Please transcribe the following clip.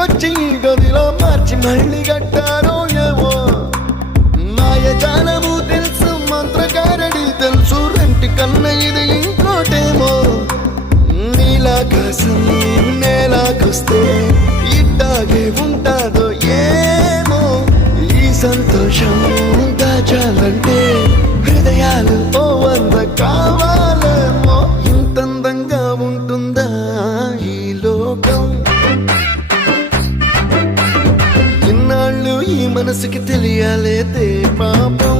ఇంటికొచ్చి గదిలో మార్చి మళ్ళీ కట్టారో ఏమో మాయజాలము తెలుసు మంత్రకారడి తెలుసు రెంటి కన్న ఇది ఇంకోటేమో నీలాకాశం నేలాకొస్తే ఇట్టాగే ఉంటాదో ఏమో ఈ సంతోషం దాచాలంటే హృదయాలు ఓ వంద కావాలేమో ఇంతందంగా ఉంటుందా ఈ లోకం ఇన్నాళ్ళు ఈ మనసుకి తెలియాలేదే పాపం